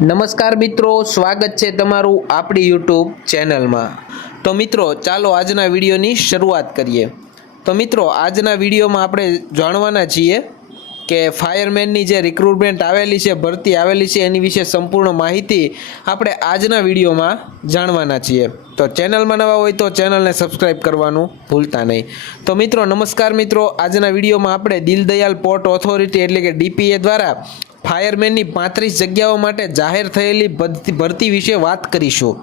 નમસ્કાર મિત્રો, સ્વાગત છે તમારું આપણી યુટ્યુબ ચેનલમાં। તો મિત્રો ચાલો આજના વિડીયોની શરૂઆત કરીએ। તો મિત્રો આજના વિડીયોમાં આપણે જાણવાના છીએ કે ફાયરમેનની જે રિક્રુટમેન્ટ આવેલી છે, ભરતી આવેલી છે, એની વિશે સંપૂર્ણ માહિતી આપણે આજના વિડીયોમાં જાણવાના છીએ। તો ચેનલમાં નવા હોય તો ચેનલને સબસ્ક્રાઈબ કરવાનું ભૂલતા નહીં। તો મિત્રો નમસ્કાર મિત્રો, આજના વિડીયોમાં આપણે દીનદયાલ પોર્ટ ઓથોરિટી એટલે કે ડીપીએ દ્વારા ફાયરમેનની 35 જગ્યાઓ માટે જાહેર થયેલી ભરતી વિશે વાત કરીશું।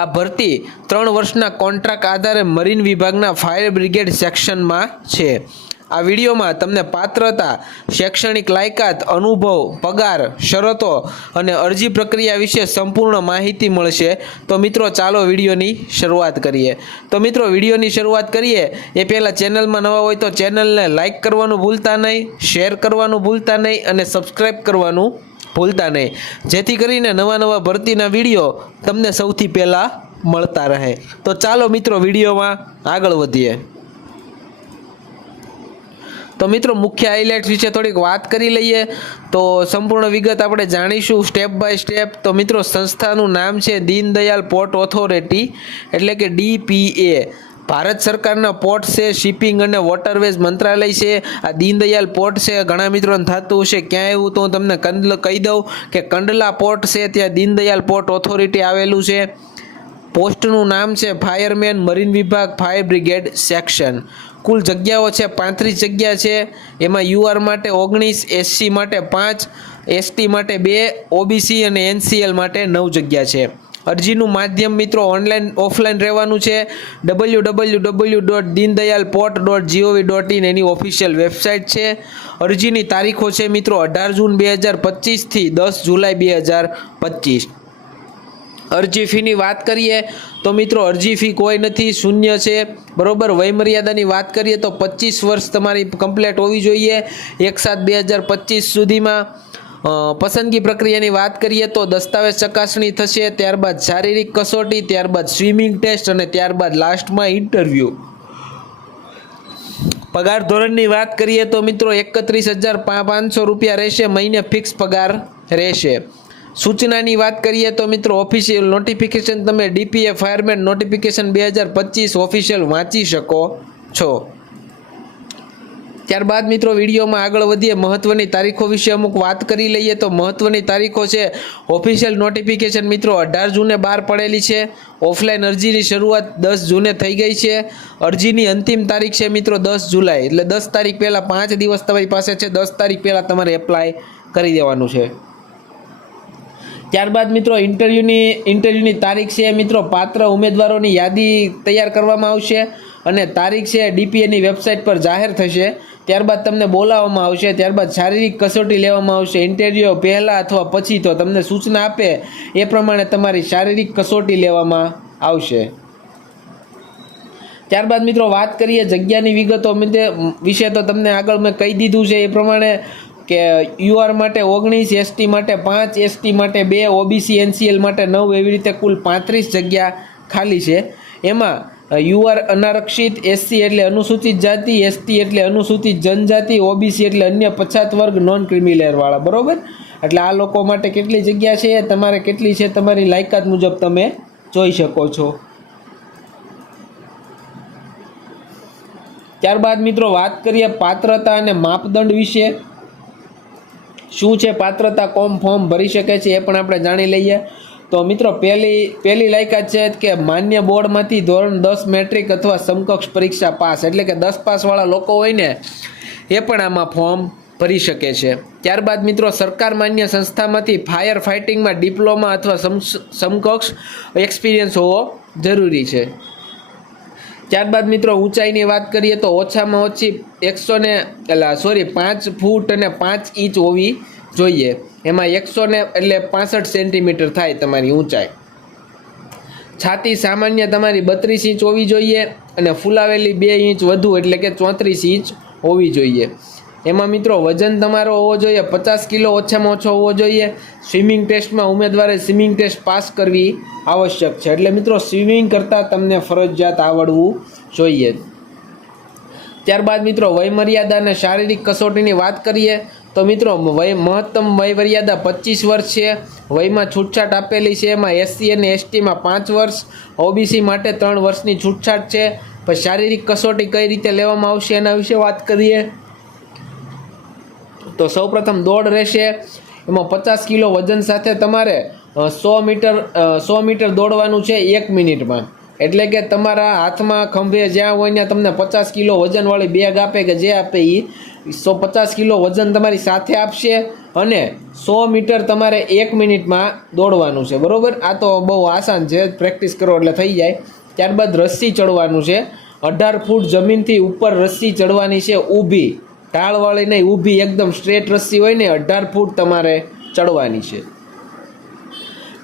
આ ભરતી 3 વર્ષના કોન્ટ્રાક્ટ આધારે મરીન વિભાગના ફાયર બ્રિગેડ સેક્શનમાં છે। આ વિડીયોમાં તમને પાત્રતા, શૈક્ષણિક લાયકાત, અનુભવ, પગાર, શરતો અને અરજી પ્રક્રિયા વિશે સંપૂર્ણ માહિતી મળશે। તો મિત્રો ચાલો વિડીયોની શરૂઆત કરીએ। તો મિત્રો વિડીયોની શરૂઆત કરીએ એ પહેલાં ચેનલમાં નવા હોય તો ચેનલને લાઇક કરવાનું ભૂલતા નહીં, શેર કરવાનું ભૂલતા નહીં અને સબસ્ક્રાઈબ કરવાનું ભૂલતા નહીં, જેથી કરીને નવા ભરતીના વિડીયો તમને સૌથી પહેલાં મળતા રહે। તો ચાલો મિત્રો વિડીયોમાં આગળ વધીએ। તો મિત્રો મુખ્ય હાઇલાઇટ્સ વિશે થોડીક વાત કરી લઈએ તો સંપૂર્ણ વિગત આપણે જાણીશું સ્ટેપ બાય સ્ટેપ। તો મિત્રો સંસ્થાનું નામ છે દીનદયાલ પોર્ટ ઓથોરિટી એટલે કે ડીપીએ। ભારત સરકારના પોર્ટ છે, શિપિંગ અને વોટરવેઝ મંત્રાલય છે આ દીનદયાલ પોર્ટ છે। ઘણા મિત્રોને થતું હશે ક્યાં એવું, તો હું તમને કહી દઉં કે કંડલા પોર્ટ છે, ત્યાં દીનદયાલ પોર્ટ ઓથોરિટી આવેલું છે। પોસ્ટનું નામ છે ફાયરમેન, મરીન વિભાગ, ફાયર બ્રિગેડ સેક્શન। કુલ જગ્યાઓ છે 35 જગ્યા છે। એમાં યુઆર માટે 19, એસસી માટે 5, એસટી માટે 2, ઓબીસી અને એનસીએલ માટે 9 જગ્યા છે। અરજીનું માધ્યમ મિત્રો ઓનલાઈન ઓફલાઈન રહેવાનું છે। www.deendayalport.gov.in એની ઓફિશિયલ વેબસાઇટ છે। અરજીની તારીખો છે મિત્રો 18 જૂન 2025 થી 10 જુલાઈ 2025। અરજી ફીની વાત કરીએ તો મિત્રો અરજી ફી કોઈ નથી, શૂન્ય છે બરોબર। વયમર્યાદાની વાત કરીએ તો 25 વર્ષ તમારી કમ્પ્લીટ હોવી જોઈએ 1/7/2025 સુધીમાં। પસંદગી પ્રક્રિયાની વાત કરીએ તો દસ્તાવેજ ચકાસણી થશે, ત્યારબાદ શારીરિક કસોટી, ત્યારબાદ સ્વિમિંગ ટેસ્ટ અને ત્યારબાદ લાસ્ટમાં ઇન્ટરવ્યૂ। પગાર ધોરણની વાત કરીએ તો મિત્રો 31,500 રૂપિયા રહેશે, મહિને ફિક્સ પગાર રહેશે। સૂચનાની વાત કરીએ તો મિત્રો ઓફિશિયલ નોટિફિકેશન તમે ડીપીએ ફાયરમેન નોટિફિકેશન 2025 ઓફિશિયલ વાંચી શકો છો। ત્યારબાદ મિત્રો વિડીયોમાં આગળ વધીએ, મહત્વની તારીખો વિશે અમુક વાત કરી લઈએ તો મહત્વની તારીખો છે ઓફિશિયલ નોટિફિકેશન મિત્રો 18 જૂને બહાર પડેલી છે। ઓફલાઈન અરજીની શરૂઆત 10 જૂને થઈ ગઈ છે। અરજીની અંતિમ તારીખ છે મિત્રો 10 જુલાઈ એટલે 10 તારીખ પહેલાં 5 દિવસ તમારી પાસે છે, 10 તારીખ પહેલાં તમારે એપ્લાય કરી દેવાનું છે। ત્યારબાદ મિત્રો ઇન્ટરવ્યૂની તારીખ છે મિત્રો પાત્ર ઉમેદવારોની યાદી તૈયાર કરવામાં આવશે અને તારીખ છે ડીપીએની વેબસાઇટ પર જાહેર થશે। ત્યારબાદ તમને બોલાવવામાં આવશે, ત્યારબાદ શારીરિક કસોટી લેવામાં આવશે। ઇન્ટરવ્યૂ પહેલાં અથવા પછી તો તમને સૂચના આપે એ પ્રમાણે તમારી શારીરિક કસોટી લેવામાં આવશે। ત્યારબાદ મિત્રો વાત કરીએ જગ્યાની વિગતો વિશે તો તમને આગળ મેં કહી દીધું છે એ પ્રમાણે કે યુઆર માટે 19, એસટી માટે 5, એસટી માટે 2, ઓબીસી એનસીએલ માટે 9, એવી રીતે કુલ 35 જગ્યા ખાલી છે। એમાં યુઆર અનારક્ષિત, એસસી એટલે અનુસૂચિત જાતિ, એસટી એટલે અનુસૂચિત જનજાતિ, ઓબીસી એટલે અન્ય પછાત વર્ગ નોન ક્રિમિલેયરવાળા બરાબર। એટલે આ લોકો માટે કેટલી જગ્યા છે, તમારે કેટલી છે તમારી લાયકાત મુજબ તમે જોઈ શકો છો। ત્યારબાદ મિત્રો વાત કરીએ પાત્રતા અને માપદંડ વિશે। શું છે પાત્રતા, કોમ ફોર્મ ભરી શકે છે એ પણ આપણે જાણી લઈએ। તો મિત્રો પહેલી લાયકાત છે કે માન્ય બોર્ડમાંથી ધોરણ 10 મેટ્રિક અથવા સમકક્ષ પરીક્ષા પાસ એટલે કે 10 પાસવાળા લોકો હોય ને એ પણ આમાં ફોર્મ ભરી શકે છે। ત્યારબાદ મિત્રો સરકાર માન્ય સંસ્થામાંથી ફાયર ફાઇટિંગમાં ડિપ્લોમા અથવા સમકક્ષ એક્સપિરિયન્સ હોવો જરૂરી છે। ત્યારબાદ મિત્રો ઊંચાઈની વાત કરીએ તો ઓછામાં ઓછી 5 ફૂટ અને 5 ઇંચ હોવી જોઈએ। એમાં 165 સેન્ટીમીટર થાય તમારી ઊંચાઈ। છાતી સામાન્ય તમારી 32 ઇંચ હોવી જોઈએ અને ફૂલાવેલી 2 ઇંચ વધુ એટલે કે 34 ઇંચ હોવી જોઈએ। એમાં મિત્રો વજન તમારો હોવો જોઈએ 50 કિલો ઓછામાં ઓછો હોવો જોઈએ। સ્વિમિંગ ટેસ્ટમાં ઉમેદવારે સ્વિમિંગ ટેસ્ટ પાસ કરવી આવશ્યક છે, એટલે મિત્રો સ્વિમિંગ કરતાં તમને ફરજિયાત આવડવું જોઈએ। ત્યારબાદ મિત્રો વયમર્યાદા અને શારીરિક કસોટીની વાત કરીએ તો મિત્રો મહત્તમ વય મર્યાદા 25 વર્ષ છે. વયમાં છૂટછાટ આપેલી છે, એમાં SC અને STમાં 5 વર્ષ, OBC માટે 3 વર્ષની છૂટછાટ છે. પછી શારીરિક કસોટી કઈ રીતે લેવામાં આવશે એના વિશે વાત કરીએ તો સૌપ્રથમ દોડ રહેશે. એમાં 50 કિલો વજન સાથે તમારે 100 મીટર દોડવાનું છે 1 મિનિટમાં. એટલે કે તમારા હાથમાં ખંભે જ્યાં હોય ત્યાં તમને 50 કિલો વજનવાળી બેગ આપે કે જે આપે એ 150 કિલો વજન તમારી સાથે આપશે અને 100 મીટર તમારે 1 મિનિટમાં દોડવાનું છે. બરાબર, આ તો બહુ આસાન છે, પ્રેક્ટિસ કરો એટલે થઈ જાય. ત્યારબાદ રસ્સી ચડવાનું છે. 18 ફૂટ જમીનથી ઉપર રસ્સી ચડવાની છે, ઊભી, ઢાળવાળી નહીં, ઊભી એકદમ સ્ટ્રેટ રસ્સી હોય ને 18 ફૂટ તમારે ચડવાની છે.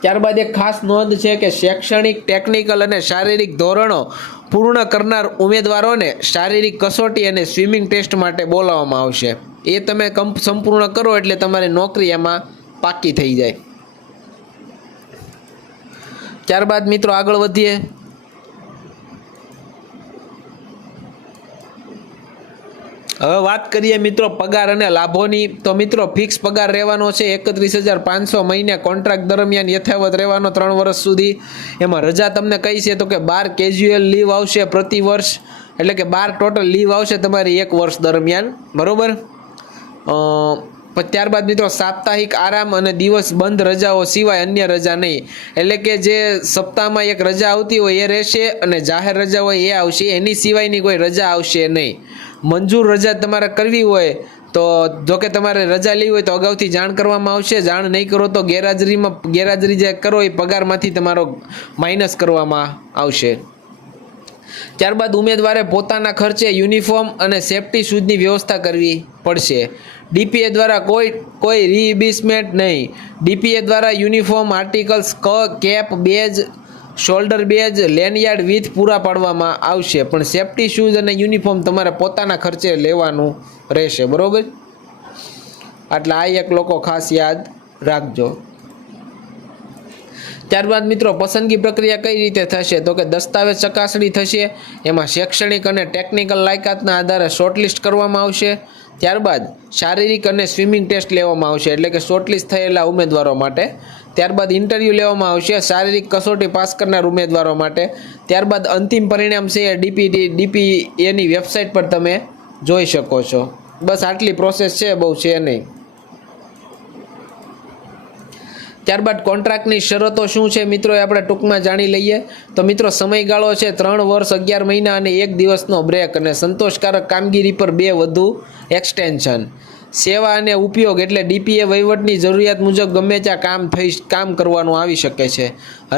ત્યારબાદ એક ખાસ નોંધ છે કે શૈક્ષણિક, ટેકનિકલ અને શારીરિક ધોરણો પૂર્ણ કરનાર ઉમેદવારોને શારીરિક કસોટી અને સ્વિમિંગ ટેસ્ટ માટે બોલાવવામાં આવશે. એ તમે સંપૂર્ણ કરો એટલે તમારી નોકરી એમાં પાકી થઈ જાય. ત્યારબાદ મિત્રો આગળ વધીએ. હવે વાત કરીએ મિત્રો પગાર અને લાભોની. તો મિત્રો ફિક્સ પગાર રહેવાનો છે 31,500 મહિને. કોન્ટ્રાક્ટ દરમિયાન યથાવત રહેવાનો 3 વર્ષ સુધી. એમાં રજા તમને કઈ છે તો કે 12 કેઝ્યુઅલ લીવ આવશે પ્રતિ વર્ષ, એટલે કે 12 ટોટલ લીવ આવશે તમારી 1 વર્ષ દરમિયાન. બરોબર. ત્યારબાદ મિત્રો સાપ્તાહિક આરામ અને દિવસ બંધ રજાઓ સિવાય અન્ય રજા નહીં. એટલે કે જે સપ્તાહમાં એક રજા આવતી હોય એ રહેશે અને જાહેર રજા હોય એ આવશે, એની સિવાયની કોઈ રજા આવશે નહીં. મંજૂર રજા તમારે કરવી હોય તો જોકે તમારે રજા લેવી હોય તો અગાઉથી જાણ કરવામાં આવશે. જાણ નહીં કરો તો ગેરહાજરી જે કરો એ પગારમાંથી તમારો માઇનસ કરવામાં આવશે. ત્યારબાદ ઉમેદવારે પોતાના ખર્ચે યુનિફોર્મ અને સેફટી શૂઝની વ્યવસ્થા કરવી પડશે. DPA દ્વારા કોઈ રીઇમ્બર્સમેન્ટ નહીં. DPA દ્વારા યુનિફોર્મ આર્ટિકલ્સ, કેપ, બેજ, શોલ્ડર બેજ, લેનયાર્ડ વિથ પૂરા પાડવામાં આવશે, પણ સેફટી શૂઝ અને યુનિફોર્મ તમારે પોતાના ખર્ચે લેવાનું રહેશે. બરોબર, એટલે આ એક લોકો ખાસ યાદ રાખજો. ત્યારબાદ મિત્રો પસંદગી પ્રક્રિયા કઈ રીતે થશે તો કે દસ્તાવેજ ચકાસણી થશે. એમાં શૈક્ષણિક અને ટેકનિકલ લાયકાતના આધારે શોર્ટલિસ્ટ કરવામાં આવશે. ત્યારબાદ શારીરિક અને સ્વિમિંગ ટેસ્ટ લેવામાં આવશે, એટલે કે શોર્ટલિસ્ટ થયેલા ઉમેદવારો માટે. ત્યારબાદ ઇન્ટરવ્યૂ લેવામાં આવશે શારીરિક કસોટી પાસ કરનાર ઉમેદવારો માટે. ત્યારબાદ અંતિમ પરિણામ છે એ DPAની વેબસાઇટ પર તમે જોઈ શકો છો. બસ આટલી પ્રોસેસ છે, બહુ છે નહીં. ત્યારબાદ કોન્ટ્રાક્ટની શરતો શું છે મિત્રો એ આપણે ટૂંકમાં જાણી લઈએ. તો મિત્રો સમયગાળો છે 3 વર્ષ 11 મહિના અને 1 દિવસનો બ્રેક અને સંતોષકારક કામગીરી પર 2 વધુ એક્સટેન્શન. સેવા અને ઉપયોગ એટલે DPA વહીવટની જરૂરિયાત મુજબ ગમે ત્યાં કામ કરવાનું આવી શકે છે.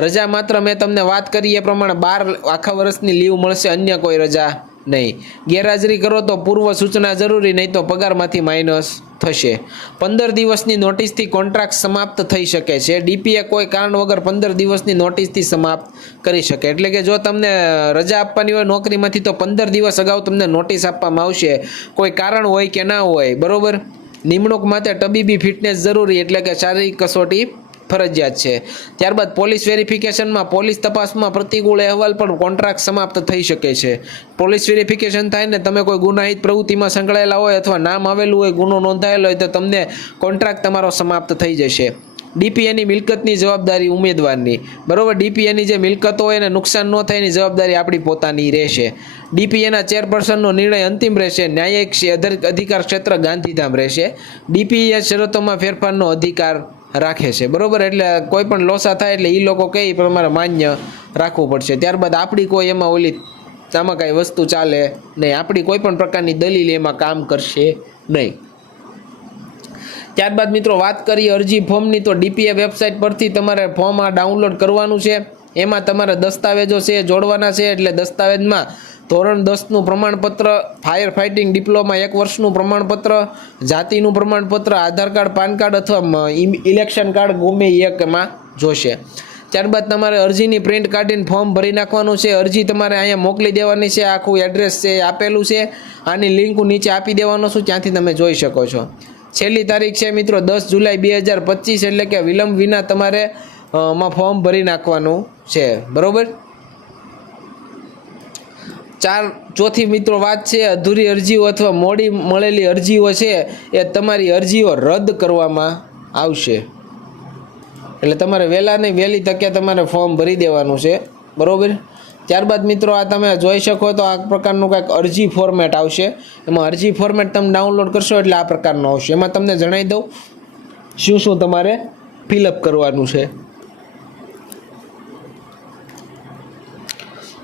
રજા માત્ર મેં તમને વાત કરી એ પ્રમાણે 12 આખા વર્ષની લીવ મળશે, અન્ય કોઈ રજા નહીં. ગેરહાજરી કરો તો પૂર્વ સૂચના જરૂરી, નહીં તો પગારમાંથી માઇનસ થશે. 15 દિવસની નોટિસથી કોન્ટ્રાક્ટ સમાપ્ત થઈ શકે છે. DPA કોઈ કારણ વગર 15 દિવસની નોટિસથી સમાપ્ત કરી શકે. એટલે કે જો તમને રજા આપવાની હોય નોકરીમાંથી તો 15 દિવસ અગાઉ તમને નોટિસ આપવામાં આવશે, કોઈ કારણ હોય કે ના હોય. બરોબર. નિમણૂક માટે તબીબી ફિટનેસ જરૂરી, એટલે કે શારીરિક કસોટી ફરજિયાત છે. ત્યારબાદ પોલીસ વેરિફિકેશનમાં પોલીસ તપાસમાં પ્રતિકૂળ અહેવાલ પણ કોન્ટ્રાક્ટ સમાપ્ત થઈ શકે છે. પોલીસ વેરિફિકેશન થાય ને તમે કોઈ ગુનાહિત પ્રવૃત્તિમાં સંકળાયેલા હોય અથવા નામ આવેલું હોય, ગુનો નોંધાયેલો હોય તો તમને કોન્ટ્રાક્ટ તમારો સમાપ્ત થઈ જશે. DPAની મિલકતની જવાબદારી ઉમેદવારની. બરોબર, DPAની જે મિલકતો હોય એને નુકસાન ન થાય એની જવાબદારી આપણી પોતાની રહેશે. DPAના ચેરપર્સનનો નિર્ણય અંતિમ રહેશે. ન્યાયિક અધિકાર ક્ષેત્ર ગાંધીધામ રહેશે. DPA શરતોમાં ફેરફારનો અધિકાર રાખે છે. બરોબર, એટલે કોઈ પણ લોસા થાય એટલે એ લોકો કહે એ પ્રમાણે માન્ય રાખવું પડશે. ત્યારબાદ આપણી કોઈ એમાં આમાં કાંઈ વસ્તુ ચાલે નહીં, આપણી કોઈ પણ પ્રકારની દલીલ એમાં કામ કરશે નહીં. ત્યારબાદ મિત્રો વાત કરીએ અરજી ફોર્મની. તો DPA વેબસાઇટ પરથી તમારે ફોર્મ આ ડાઉનલોડ કરવાનું છે. એમાં તમારે દસ્તાવેજો છે જોડવાના છે. એટલે દસ્તાવેજમાં ધોરણ 10નું પ્રમાણપત્ર, ફાયર ફાઇટિંગ ડિપ્લોમા 1 વર્ષનું પ્રમાણપત્ર, જાતિનું પ્રમાણપત્ર, આધાર કાર્ડ, પાન કાર્ડ અથવા ઇલેક્શન કાર્ડ ગમે એક એમાં જોશે. ત્યારબાદ તમારે અરજીની પ્રિન્ટ કાઢીને ફોર્મ ભરી નાખવાનું છે. અરજી તમારે અહીંયા મોકલી દેવાની છે. આખું એડ્રેસ છે આપેલું છે. આની લિંક નીચે આપી દેવાનો છું, ત્યાંથી તમે જોઈ શકો છો. છેલ્લી તારીખ છે મિત્રો 10 જુલાઈ 2025, એટલે કે વિલંબ વિના તમારે ફોર્મ ભરી નાખવાનું છે. બરોબર. ચોથી મિત્રો વાત છે, અધૂરી અરજીઓ અથવા મોડી મળેલી અરજીઓ છે એ તમારી અરજીઓ રદ કરવામાં આવશે. એટલે તમારે વહેલા નહીં વહેલી તકે તમારે ફોર્મ ભરી દેવાનું છે, બરાબર. ત્યારબાદ મિત્રો આ તમે જોઈ શકો તો આ પ્રકારનું કંઈક અરજી ફોર્મેટ આવશે. એમાં અરજી ફોર્મેટ તમે ડાઉનલોડ કરશો એટલે આ પ્રકારનું આવશે. એમાં તમને જણાવી દઉં શું શું તમારે ફિલઅપ કરવાનું છે.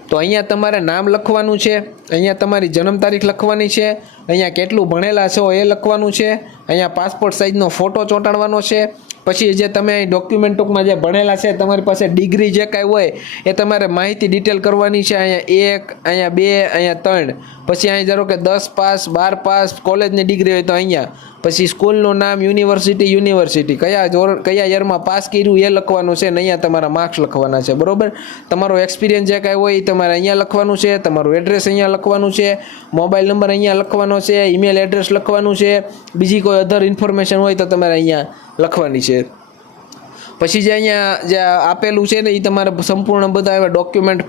તો અહીંયા તમારે નામ લખવાનું છે, અહીંયા તમારી જન્મ તારીખ લખવાની છે, અહીંયા કેટલું ભણેલા છો એ લખવાનું છે, અહીંયા પાસપોર્ટ સાઇઝનો ફોટો ચોંટાડવાનો છે. પછી જે તમે અહીં ડોક્યુમેન્ટ ટૂંકમાં જે ભણેલા છે તમારી પાસે ડિગ્રી જે કાંઈ હોય એ તમારે માહિતી ડિટેલ કરવાની છે. અહીંયા 1, અહીંયા 2, અહીંયા 3. પછી અહીં ધારો કે 10 પાસ, 12 પાસ, કોલેજની ડિગ્રી હોય તો અહીંયા. પછી સ્કૂલનું નામ, યુનિવર્સિટી કયા યરમાં પાસ કર્યું એ લખવાનું છે ને અહીંયા તમારા માર્ક્સ લખવાના છે, બરાબર. તમારો એક્સપિરિયન્સ જે કાંઈ હોય એ તમારે અહીંયા લખવાનું છે. તમારું એડ્રેસ અહીંયા લખવાનું છે, મોબાઈલ નંબર અહીંયા લખવાનો છે, ઈમેલ એડ્રેસ લખવાનું છે. બીજી કોઈ અધર ઇન્ફોર્મેશન હોય તો તમારે અહીંયા લખવાની છે. પછી જે અહીંયા જે આપેલું છે ને એ તમારે સંપૂર્ણ બધા એવા ડોક્યુમેન્ટ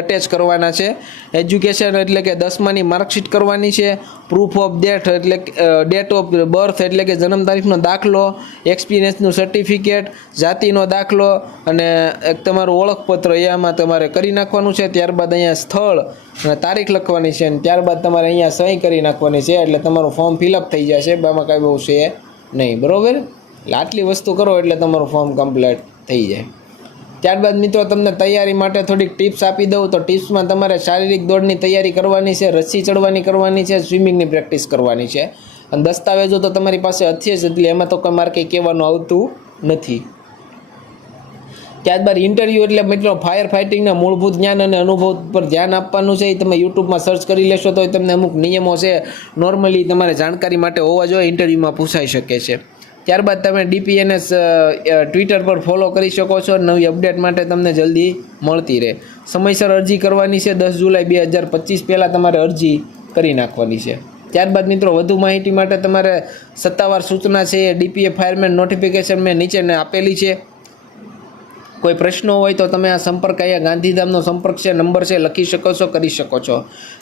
અટેચ કરવાના છે. એજ્યુકેશન એટલે કે 10માની માર્કશીટ કરવાની છે. Proof of date of birth એટલે કે જન્મ તારીખનો દાખલો, એક્સપિરિયન્સનું સર્ટિફિકેટ, જાતિનો દાખલો અને એક તમારું ઓળખપત્ર એ આમાં તમારે કરી નાખવાનું છે. ત્યારબાદ અહીંયા સ્થળ અને તારીખ લખવાની છે અને ત્યારબાદ તમારે અહીંયા સહી કરી નાખવાની છે. એટલે તમારું ફોર્મ ફિલઅપ થઈ જશે, એમાં કાંઈ બહુ છે નહીં, બરાબર. એટલે આટલી વસ્તુ કરો એટલે તમારું ફોર્મ કમ્પ્લીટ થઈ જાય. ત્યારબાદ મિત્રો તમને તૈયારી માટે થોડીક ટિપ્સ આપી દઉં તો ટિપ્સમાં તમારે શારીરિક દોડની તૈયારી કરવાની છે, રસ્સી ચડવાની કરવાની છે, સ્વિમિંગની પ્રેક્ટિસ કરવાની છે. અને દસ્તાવેજો તો તમારી પાસે હશે જ, એટલે એમાં તો કોઈ મારે કંઈ કહેવાનું આવતું નથી. ત્યારબાદ ઇન્ટરવ્યૂ એટલે મિત્રો ફાયર ફાઇટિંગના મૂળભૂત જ્ઞાન અને અનુભવ પર ધ્યાન આપવાનું છે. એ તમે યુટ્યુબમાં સર્ચ કરી લેશો તો તમને અમુક નિયમો છે નોર્મલી તમારે જાણકારી માટે હોવા જોઈએ, ઇન્ટરવ્યૂમાં પૂછાઈ શકે છે. ત્યારબાદ તમે DPNS ટ્વિટર પર ફોલો કરી શકો છો. નવી અપડેટ માટે તમને જલ્દી મળતી રહે. સમયસર અરજી કરવાની છે. 10 જુલાઈ 2025 પહેલાં તમારે અરજી કરી નાખવાની છે. ત્યારબાદ મિત્રો વધુ માહિતી માટે તમારે સત્તાવાર સૂચના છે એ DPA ફાયરમેન નોટિફિકેશન મેં નીચે આપેલી છે. કોઈ પ્રશ્નો હોય તો તમે આ સંપર્ક અહીંયા ગાંધીધામનો સંપર્ક છે, નંબર છે, લખી શકો છો, કરી શકો છો.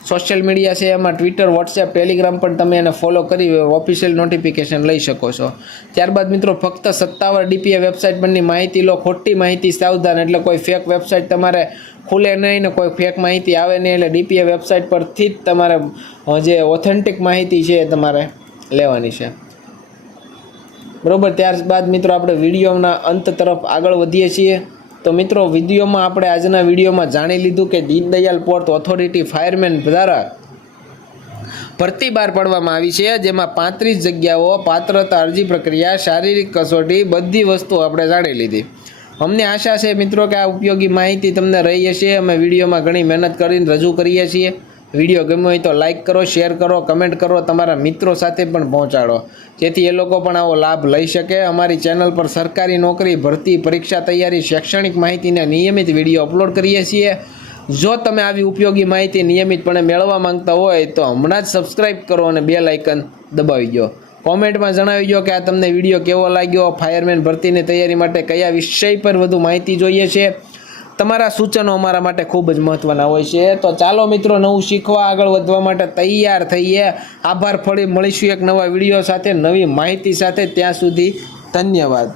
સોશિયલ મીડિયા છે એમાં ટ્વિટર, વોટ્સએપ, ટેલિગ્રામ પણ તમે એને ફોલો કરી ઓફિશિયલ નોટિફિકેશન લઈ શકો છો. ત્યારબાદ મિત્રો ફક્ત સત્તાવાર DPA વેબસાઇટ પરની માહિતી લો, ખોટી માહિતી સાવધાન. એટલે કોઈ ફેક વેબસાઇટ તમારે ખુલે નહીં ને કોઈ ફેક માહિતી આવે નહીં. એટલે DPA વેબસાઇટ પરથી જ તમારે જે ઓથેન્ટિક માહિતી છે એ તમારે લેવાની છે, બરાબર. ત્યારબાદ મિત્રો આપણે વિડીયોના અંત તરફ આગળ વધીએ છીએ. તો મિત્રો વિડીયોમાં આપણે આજના વિડીયોમાં જાણી લીધું કે દીનદયાલ પોર્ટ ઓથોરિટી ફાયરમેન દ્વારા ભરતી બહાર પાડવામાં આવી છે, જેમાં 35 જગ્યાઓ, પાત્રતા, અરજી પ્રક્રિયા, શારીરિક કસોટી, બધી વસ્તુ આપણે જાણી લીધી. અમને આશા છે મિત્રો કે આ ઉપયોગી માહિતી તમને રહી હશે. અમે વિડીયોમાં ઘણી મહેનત કરીને રજૂ કરીએ છીએ. વિડીયો ગમ્યો હોય તો લાઇક કરો, શેર કરો, કમેન્ટ કરો, તમારા મિત્રો સાથે પણ પહોંચાડો, જેથી એ લોકો પણ આવો લાભ લઈ શકે. અમારી ચેનલ પર સરકારી નોકરી, ભરતી, પરીક્ષા તૈયારી, શૈક્ષણિક માહિતીના નિયમિત વિડીયો અપલોડ કરીએ છીએ. જો તમે આવી ઉપયોગી માહિતી નિયમિતપણે મેળવવા માંગતા હોય તો હમણાં જ સબસ્ક્રાઈબ કરો અને બેલ આઇકન દબાવી દો. કોમેન્ટમાં જણાવી દો કે આ તમને વિડીયો કેવો લાગ્યો, ફાયરમેન ભરતીની તૈયારી માટે કયા વિષય પર વધુ માહિતી જોઈએ છે. તમારા સૂચનો અમારા માટે ખૂબ જ મહત્ત્વના હોય છે. તો ચાલો મિત્રો નવું શીખવા, આગળ વધવા માટે તૈયાર થઈએ. આભાર. ફરી મળીશું એક નવા વિડીયો સાથે, નવી માહિતી સાથે. ત્યાં સુધી ધન્યવાદ.